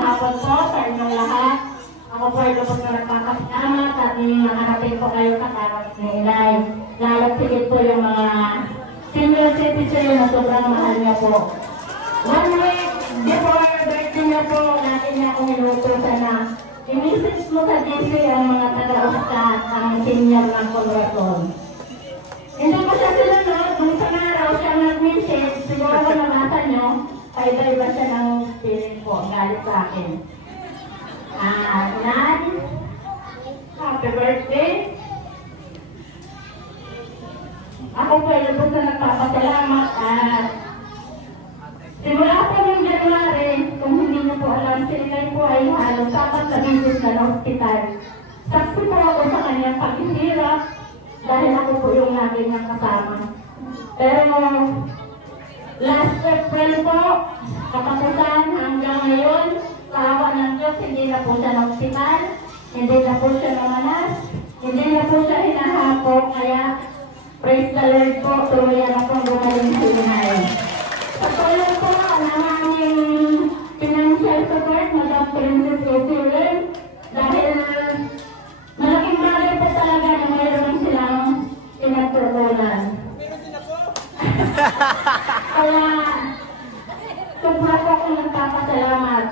Hapon po sa inyong lahat. Ako po ay lubos na nagpapasalamat at nakarating po kayo sa karat ni Inay. Lalo sigit po yung mga senior citizen na sobrang mahal niya po. 1 week before birthday niya po, natin niya akong inutusan na i-message mo sa DC ang mga taga-uskat, ang senior ng Congressman. Hindi ko siya sinunod, kung sa araw siya nag-message, siguro ko nabasa niyo, paiba-iba siya ng spirit po, galit sa akin. Nan, happy birthday. Ako po ay lubos na nagpapasalamat at simula po ng January, kung hindi niyo po alam, sila'y po ay halos 4 na bisis na ng hospital. Saksi po ako sa kanyang paghihirap dahil ako po yung lagi niyang kasama. Pero last April po, katapusan hanggang ngayon, sa awa ng Diyos, hindi na po siya ng hospital, hindi na po siya namanas, hindi na po siya hinahapo, kaya praise the Lord po, tuluyan na pong gumaling si Inay. Patuloy po ang aming financial support, Madam Princess Rosilyn, dahil malaking bagay po talaga na mayroon silang pinagtutunan. Kaya, sobra po akong nagpapasalamat.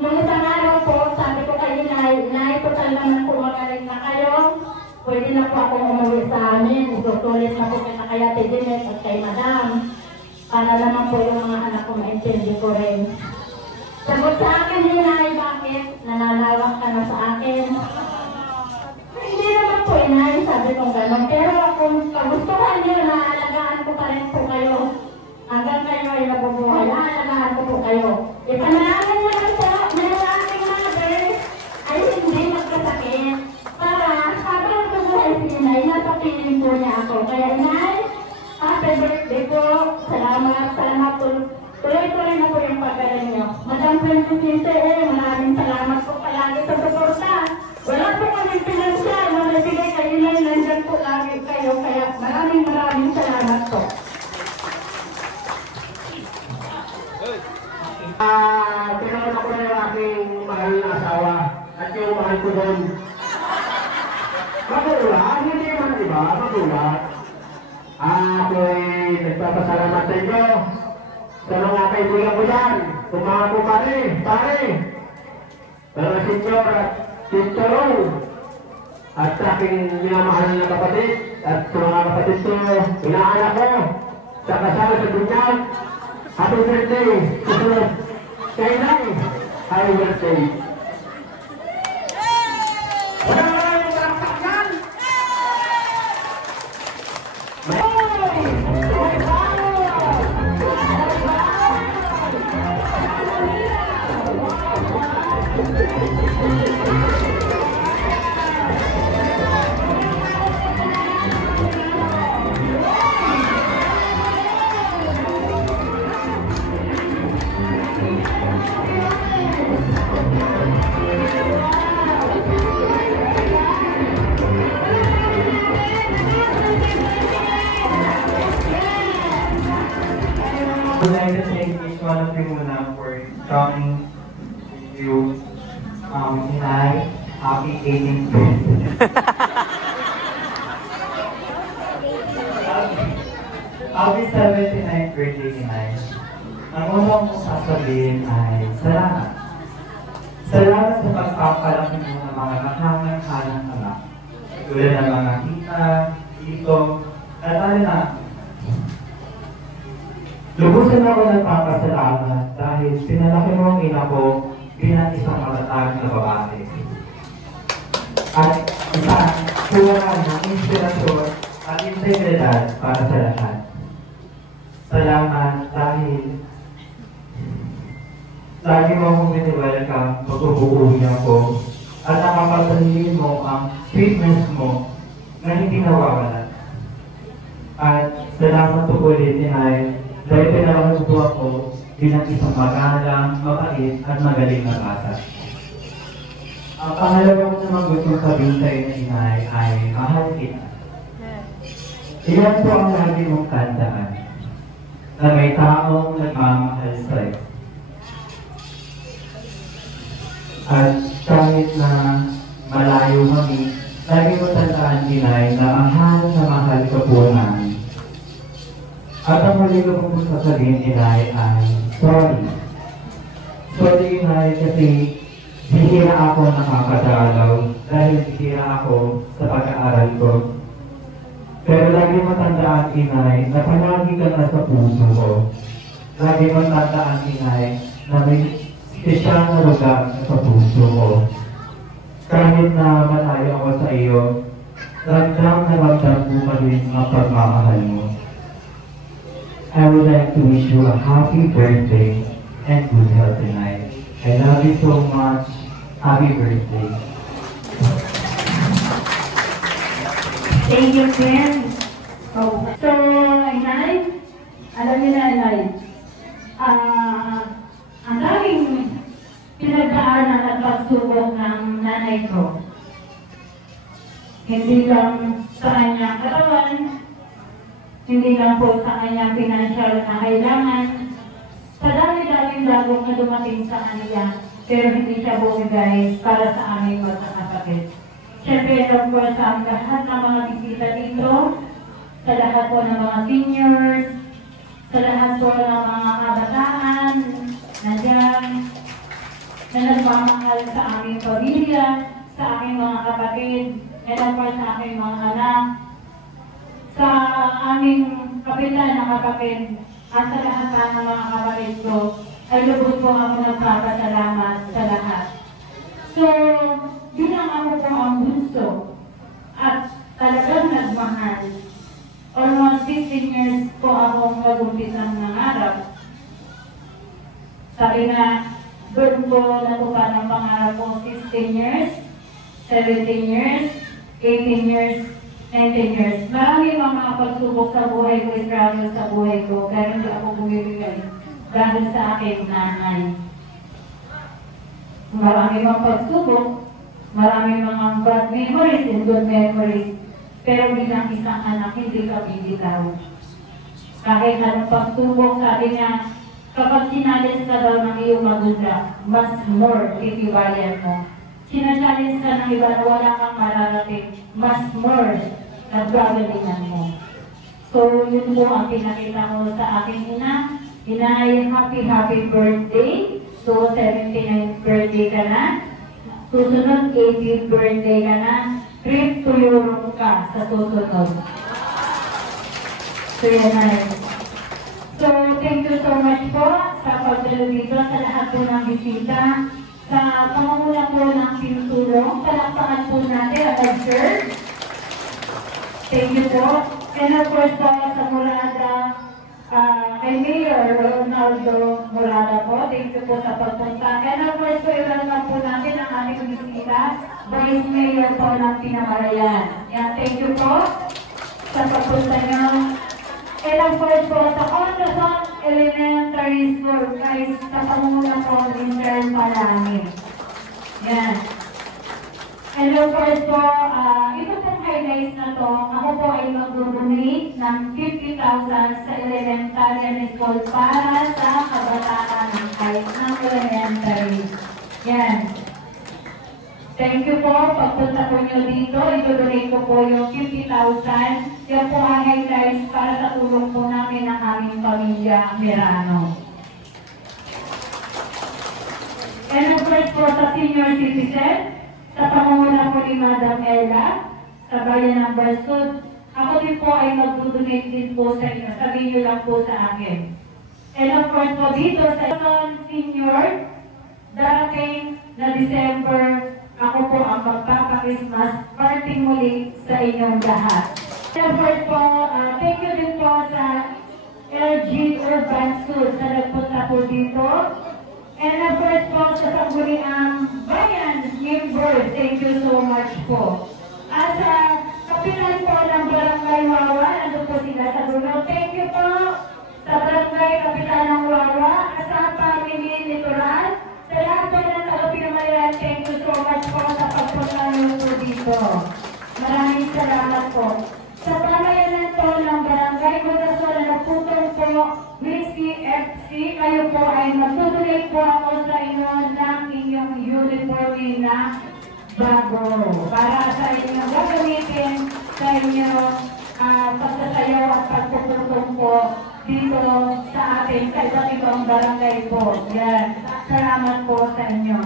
Nung isang araw po, sabi ko kay Inay, total naman po magaling na kayo. Pwede na po akong umuwi sa amin. Itutulit na po kita kay Ate Jeanette at kay Madam. Para naman po yung mga anak ko ma-intindi ko rin. Sagot sa akin, Inay, bakit? Nananawak ka na sa akin. Hindi naman po, Inay, sabi kong gano'n. Pero kung kagustuhan niyo, naalagaan ko pa rin po kayo. Hanggang kayo ay nabubuhay, naalagaan ko po kayo. Ipanalangin mo lang po, meron aking mother ay hindi magkasakit. Para habang nabubuhay si Inay, nasa piling po niya ako. Kaya Inay, happy birthday po. Salamat, salamat po. Tuloy-tuloy na po yung paggaling niyo. Madam Princess, maraming salamat po palagi sa suporta. Wala po kami pinansyal, malibigay kayo na nandyan po lagi kayo. Kaya maraming salamat po. Tinawag ako na yung aking mahal na asawa at yung mahal ko doon. Magulat, hindi man iba, magulat. Ako'y nagpapasalamat sa inyo sa mga kaibigan ko dyan, kung mga kumari, pare, mga senyor at senyorong, at sa aking minamahal na kapatid, at sa mga kapatid ko, inaanak ko, sa kasal sa dunyag. Happy birthday! Kay Inay! Happy birthday! I would like to thank each one of you muna for coming to you. Inay, happy 18th birthday. Happy 79th birthday, Inay. Ang unang kong sasabihin ay salamat. Salamat sa pagpapalaki mo ng mga nakanganghalang anak. Tulad ng mga tita, tito, at ano na. Lubusan ako nagpapasalamat dahil pinalaki mo ang ina ko bilang isang matatag na babae. At isang kuwangan ng inspirasyon at integridad para sa lahat. Salamat dahil lagi mo akong biniwelcome pag-ubuuwi ako at nakapagpalilin mo ang sweetness mo na hindi nawawala. At salamat po ulit, Inay, dahil pinalakas po ako bilang isang magalang, mabait at magaling na bata. Ang pangalawa ko naman gusto sabihin sa'yo na Inay ay mahal kita. Iyan po ang lagi mong tandaan. na may taong nagmamahal sa'yo. At kahit na malayo kami, lagi mo tandaan, Inay, na mahal ka po namin. At ang muli ko pong sasabihin, Inay, ay sorry. Sorry, Inay, kasi bihira ako nakakadalaw dahil bihira ako sa pag-aaral ko. Pero lagi mo tandaan, Inay, na palagi ka na sa puso ko. Lagi mo tandaan, Inay, na may espesyal na lugar sa puso ko. Kahit na malayo ako sa iyo, ramdam na ramdam mo pa rin ang pagmamahal mo. I would like to wish you a happy birthday and good health tonight. I love you so much. Happy birthday. Thank you, friend. So, Inay, alam niyo na, Inay, ang daming pinagdaanan at pagsubok ng nanay ko. Hindi lang sa kanyang katawan, hindi lang po sa kanyang financial na kailangan, sa dami-daming lagong na dumating sa kanila, pero hindi siya bumigay para sa aming magkakapatid. Siyempre, of course, sa lahat ng mga bisita dito, sa lahat po ng mga seniors, sa lahat po ng mga kabataan, nandiyan, na nagmamahal sa aming pamilya, sa aking mga kapatid, and of course sa aking mga anak, sa aming kapitan na kapatid, at sa lahat ng mga kapatid ko, ay lubos po ako nagpapasalamat sa lahat. So, bilang ako po ang bunso, at talagang nagmahal, almost 15 years po akong mag-umpisang nangarap. Sabi nga, doon ko natupad ang pangarap ko 16 years, 17 years, 18 years, 19 years. Marami mga pagsubok sa buhay ko, struggle sa buhay ko, kaya hindi ako bumibigay dahil sa aking nanay. Marami mga pagsubok, marami mga bad memories and good memories, pero bilang isang anak, hindi ka bibitaw. Kahit anong pagsubok, sabi niya, kapag sinalis ka daw ng iyong magulang, mas more titibayan mo. Sinasalis ka ng iba na wala kang mararating, mas more nagbagalingan mo. So, yun po ang pinakita ko sa aking ina. Inay, happy birthday. So, 79th birthday ka na. Susunod, 80th birthday ka na. Trip to Europe ka sa susunod. So, yan ay. So, thank you so much po sa pagdalo dito, sa lahat po ng bisita, sa pangunguna po ng pinutulong, palakpakan po natin ang observe. Thank you po. And of course po sa Murada, kay Mayor Ronaldo Murada po, thank you po sa pagpunta. And of course po, ilalagay po natin ang ating bisita, Vice Mayor po ng Pinamarayan. Yan, thank you po sa pagpunta nyo. And of course po, sa Ondason Elementary School, guys, sa pamumula po ng Winter Palangin. Yan. And of course po, ito pong highlights na to, ako po ay mag-donate ng 50,000 sa elementary school para sa kabataan ng elementary. Yan. Thank you po. Pagpunta po nyo dito, i-donate ko po yung 50,000. Yan po ang highlights para sa tulong po namin ng aming pamilya Merano. And of course po sa senior citizen, sa pangunguna po ni Madam Ella, sa bayan ng Balsud, ako din po ay mag-donate din po sa inyo. Sabihin nyo lang po sa akin. And of course po dito sa senior, darating na December, ako po ang magpapa-Christmas party muli sa inyong lahat. And of course po, thank you din po sa LG Urban School sa nagpunta po dito. And of course po sa Sangguniang Bayan Members, thank you so much po. At sa kapitan po ng Barangay Wawa, nandun po sila sa dulo. Thank you po sa Barangay Kapitan ng Wawa at sa Family Litoral. Sa lahat po ng Pinamarayan, thank you so much po sa pagpunta niyo po dito. Maraming salamat po. Sa pamayanan po ng Barangay Corazon na nagputol po, kayo po ay magtutulay po ako sa inyo ng inyong uniform na bago para sa inyo gagamitin sa inyong pagsasayaw at pagpupulong po dito sa ating sa iba't ibang barangay po. Yan. Salamat po sa inyo.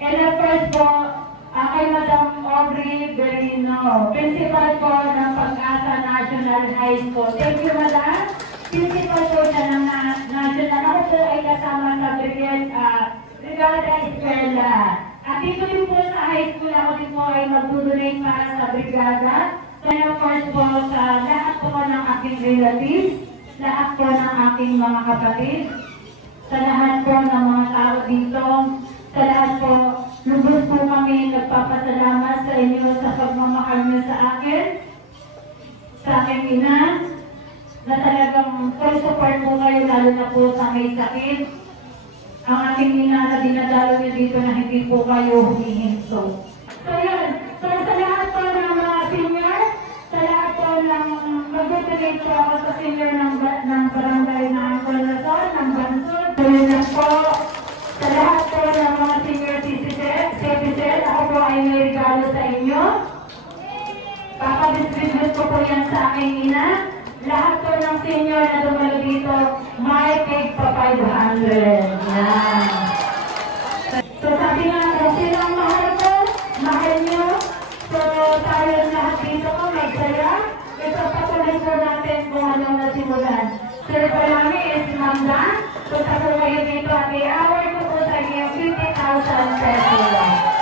And of course po, kay Madam Aubrey Berino, Principal po ng Pag-asa National High School. Thank you, Madam. Principal po siya ng National. Ako po ay kasama sa Brigada Eskwela. At dito din po sa high school, ako din po ay mag-donate para sa Brigada. And of course po, sa lahat po ng aking relatives, lahat po ng aking mga kapatid, sa lahat po ng mga tao dito, sa lahat po, lubos po kami nagpapasalamat sa inyo sa pagmamahal niyo sa akin, sa aking ina, na talagang full support po kayo, lalo na po sa may sakit. Ang aking ina na dinadalo niyo dito na hindi po kayo humihinto. So yun, so sa lahat po ng mga senior, sa lahat po ng mag-donate po ako sa senior ng barangay ng Corazon, ng Bansod. So yun lang po, sa lahat po ng mga senior citizen, ako po ay may regalo sa inyo. Papadistribute ko po yan sa aking ina. Lahat po ng senior na dumalo dito, may cake pa 500. Yan. So sabi nga, kung sino ang mahal ko, mahal nyo. So tayo lahat dito ko, may saya. Ito patuloy po natin kung anong nasimulan. Sir po namin is Manda. So sa po kayo dito at i-hour ko po sa inyo 50,000 pesos.